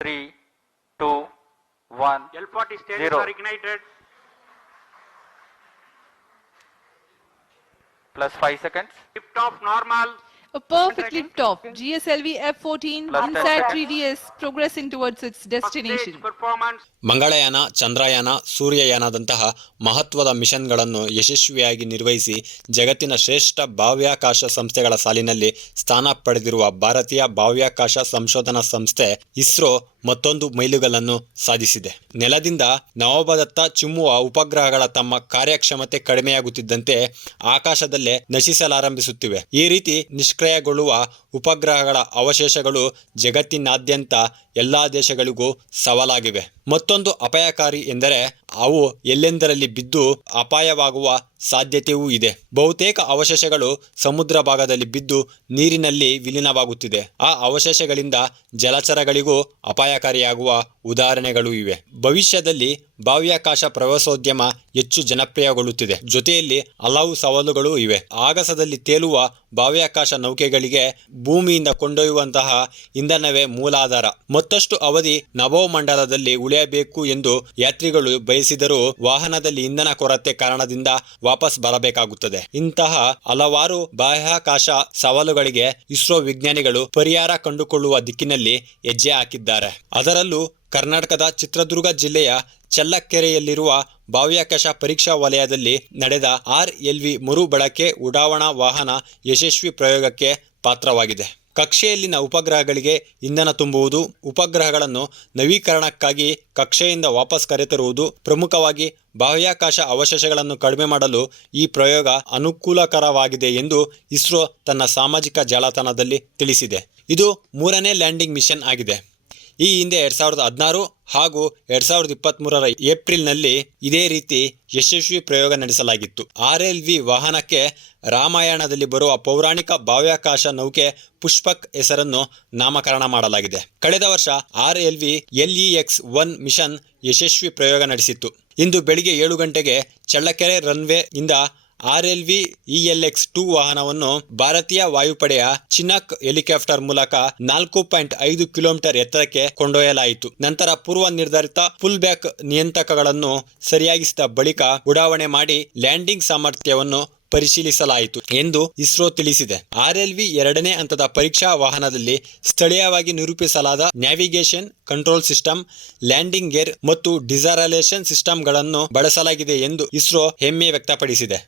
3, 2, 1, L40 stages 0. are ignited. Plus 5 seconds. Lift-off normal. A perfect lift-off. GSLV F-14 Plus 10 INSAT seconds. 3DS progressing towards its First destination. stage performance. Mangalyaan, Chandrayaan, ಸೂರ್ಯಯಾನದಂತಹ ಮಹತ್ವದ ಮಿಷನ್ಗಳನ್ನು ಯಶಸ್ವಿಯಾಗಿ ನಿರ್ವಹಿಸಿ ಜಗತ್ತಿನ ಶ್ರೇಷ್ಠ ಬಾಹ್ಯಾಕಾಶ ಸಂಸ್ಥೆಗಳ ಸಾಲಿನಲ್ಲಿ ಸ್ಥಾನ ಪಡೆದಿರುವ ಭಾರತೀಯ ಬಾಹ್ಯಾಕಾಶ ಸಂಶೋಧನಾ ಸಂಸ್ಥೆ ಇಸ್ರೋ ಮತ್ತೊಂದು ಮೈಲುಗಲ್ಲನ್ನು ಸಾಧಿಸಿದೆ. ನೆಲದಿಂದ ನವಭಾರತ ಚಿಮ್ಮುವ ಉಪಗ್ರಹಗಳ ತಮ್ಮ ಕಾರ್ಯಕ್ಷಮತೆ ಕಡಿಮೆಯಾಗುತ್ತಿದ್ದಂತೆ ಆಕಾಶದಲ್ಲೇ ನಶಿಸಲಾರಂಭಿಸುತ್ತಿವೆ. ಈ ರೀತಿ ನಿಷ್ಕ್ರಿಯಗೊಳ್ಳುವ ಉಪಗ್ರಹಗಳ ಅವಶೇಷಗಳು ಜಗತ್ತಿನಾದ್ಯಂತ ಎಲ್ಲಾ ದೇಶಗಳಿಗೂ ಸವಾಲಾಗಿವೆ. ಮತ್ತೊಂದು ಅಪಾಯಕಾರಿ ಎಂದರೆ ಅವು ಎಲ್ಲೆಂದರಲ್ಲಿ ಬಿದ್ದು ಅಪಾಯವಾಗುವ ಸಾಧ್ಯತೆಯೂ ಇದೆ. ಬಹುತೇಕ ಅವಶೇಷಗಳು ಸಮುದ್ರ ಭಾಗದಲ್ಲಿ ಬಿದ್ದು ನೀರಿನಲ್ಲಿ ವಿಲೀನವಾಗುತ್ತಿದೆ. ಆ ಅವಶೇಷಗಳಿಂದ ಜಲಚರಗಳಿಗೂ ಅಪಾಯಕಾರಿಯಾಗುವ ಉದಾಹರಣೆಗಳು ಇವೆ. ಭವಿಷ್ಯದಲ್ಲಿ ಬಾಹ್ಯಾಕಾಶ ಪ್ರವಾಸೋದ್ಯಮ ಹೆಚ್ಚು ಜನಪ್ರಿಯಗೊಳ್ಳುತ್ತಿದೆ. ಜೊತೆಯಲ್ಲಿ ಹಲವು ಸವಾಲುಗಳು ಇವೆ. ಆಗಸದಲ್ಲಿ ತೇಲುವ ಬಾಹ್ಯಾಕಾಶ ನೌಕೆಗಳಿಗೆ ಭೂಮಿಯಿಂದ ಕೊಂಡೊಯ್ಯುವಂತಹ ಇಂಧನವೇ ಮೂಲಾಧಾರ. ಮತ್ತಷ್ಟು ಅವಧಿ ನಭೋಮಂಡಲದಲ್ಲಿ ಉಳಿಯಬೇಕು ಎಂದು ಯಾತ್ರಿಗಳು ಬಯಸಿದರೂ ವಾಹನದಲ್ಲಿ ಇಂಧನ ಕೊರತೆ ಕಾರಣದಿಂದ ವಾಪಸ್ ಬರಬೇಕಾಗುತ್ತದೆ. ಇಂತಹ ಹಲವಾರು ಬಾಹ್ಯಾಕಾಶ ಸವಾಲುಗಳಿಗೆ ಇಸ್ರೋ ವಿಜ್ಞಾನಿಗಳು ಪರಿಹಾರ ಕಂಡುಕೊಳ್ಳುವ ದಿಕ್ಕಿನಲ್ಲಿ ಹೆಜ್ಜೆ ಹಾಕಿದ್ದಾರೆ. ಅದರಲ್ಲೂ ಕರ್ನಾಟಕದ ಚಿತ್ರದುರ್ಗ ಜಿಲ್ಲೆಯ ಚಳ್ಳಕೆರೆಯಲ್ಲಿರುವ ಬಾಹ್ಯಾಕಾಶ ಪರೀಕ್ಷಾ ವಲಯದಲ್ಲಿ ನಡೆದ RLV ಮರುಬಳಕೆ ಉಡಾವಣಾ ವಾಹನ ಯಶಸ್ವಿ ಪ್ರಯೋಗಕ್ಕೆ ಪಾತ್ರವಾಗಿದೆ. ಕಕ್ಷೆಯಲ್ಲಿನ ಉಪಗ್ರಹಗಳಿಗೆ ಇಂಧನ ತುಂಬುವುದು, ಉಪಗ್ರಹಗಳನ್ನು ನವೀಕರಣಕ್ಕಾಗಿ ಕಕ್ಷೆಯಿಂದ ವಾಪಸ್ ಕರೆತರುವುದು, ಪ್ರಮುಖವಾಗಿ ಬಾಹ್ಯಾಕಾಶ ಅವಶೇಷಗಳನ್ನು ಕಡಿಮೆ ಮಾಡಲು ಈ ಪ್ರಯೋಗ ಅನುಕೂಲಕರವಾಗಿದೆ ಎಂದು ಇಸ್ರೋ ತನ್ನ ಸಾಮಾಜಿಕ ಜಾಲತಾಣದಲ್ಲಿ ತಿಳಿಸಿದೆ. ಇದು 3ನೇ ಲ್ಯಾಂಡಿಂಗ್ ಮಿಷನ್ ಆಗಿದೆ. ಈ ಹಿಂದೆ 2016 ಹಾಗೂ 2023ರ ಏಪ್ರಿಲ್ನಲ್ಲಿ ಇದೇ ರೀತಿ ಯಶಸ್ವಿ ಪ್ರಯೋಗ ನಡೆಸಲಾಗಿತ್ತು. RLV ವಾಹನಕ್ಕೆ ರಾಮಾಯಣದಲ್ಲಿ ಬರುವ ಪೌರಾಣಿಕ ಬಾಹ್ಯಾಕಾಶ ನೌಕೆ ಪುಷ್ಪಕ್ ಹೆಸರನ್ನು ನಾಮಕರಣ ಮಾಡಲಾಗಿದೆ. ಕಳೆದ ವರ್ಷ RLV LEX-1 ಮಿಷನ್ ಯಶಸ್ವಿ ಪ್ರಯೋಗ ನಡೆಸಿತ್ತು. ಇಂದು ಬೆಳಿಗ್ಗೆ 7 ಗಂಟೆಗೆ ಚಳ್ಳಕೆರೆ ರನ್ವೇ ಇಂದ RLV ELX-2 ವಾಹನವನ್ನು ಭಾರತೀಯ ವಾಯುಪಡೆಯ ಚಿನಾಕ್ ಹೆಲಿಕಾಪ್ಟರ್ ಮೂಲಕ 4.5 ಕಿಲೋಮೀಟರ್ ಎತ್ತರಕ್ಕೆ ಕೊಂಡೊಯ್ಯಲಾಯಿತು. ನಂತರ ಪೂರ್ವ ನಿರ್ಧರಿತ ಫುಲ್ ಬ್ಯಾಕ್ ನಿಯಂತ್ರಕಗಳನ್ನು ಸರಿಯಾಗಿಸಿದ ಬಳಿಕ ಉಡಾವಣೆ ಮಾಡಿ ಲ್ಯಾಂಡಿಂಗ್ ಸಾಮರ್ಥ್ಯವನ್ನು ಪರಿಶೀಲಿಸಲಾಯಿತು ಎಂದು ಇಸ್ರೋ ತಿಳಿಸಿದೆ. RLV 2ನೇ ಹಂತದ ಪರೀಕ್ಷಾ ವಾಹನದಲ್ಲಿ ಸ್ಥಳೀಯವಾಗಿ ನಿರೂಪಿಸಲಾದ navigation control system, landing gear ಮತ್ತು ಡಿಸಾರಲೇಷನ್ ಸಿಸ್ಟಮ್ಗಳನ್ನು ಬಳಸಲಾಗಿದೆ ಎಂದು ಇಸ್ರೋ ಹೆಮ್ಮೆ ವ್ಯಕ್ತಪಡಿಸಿದೆ.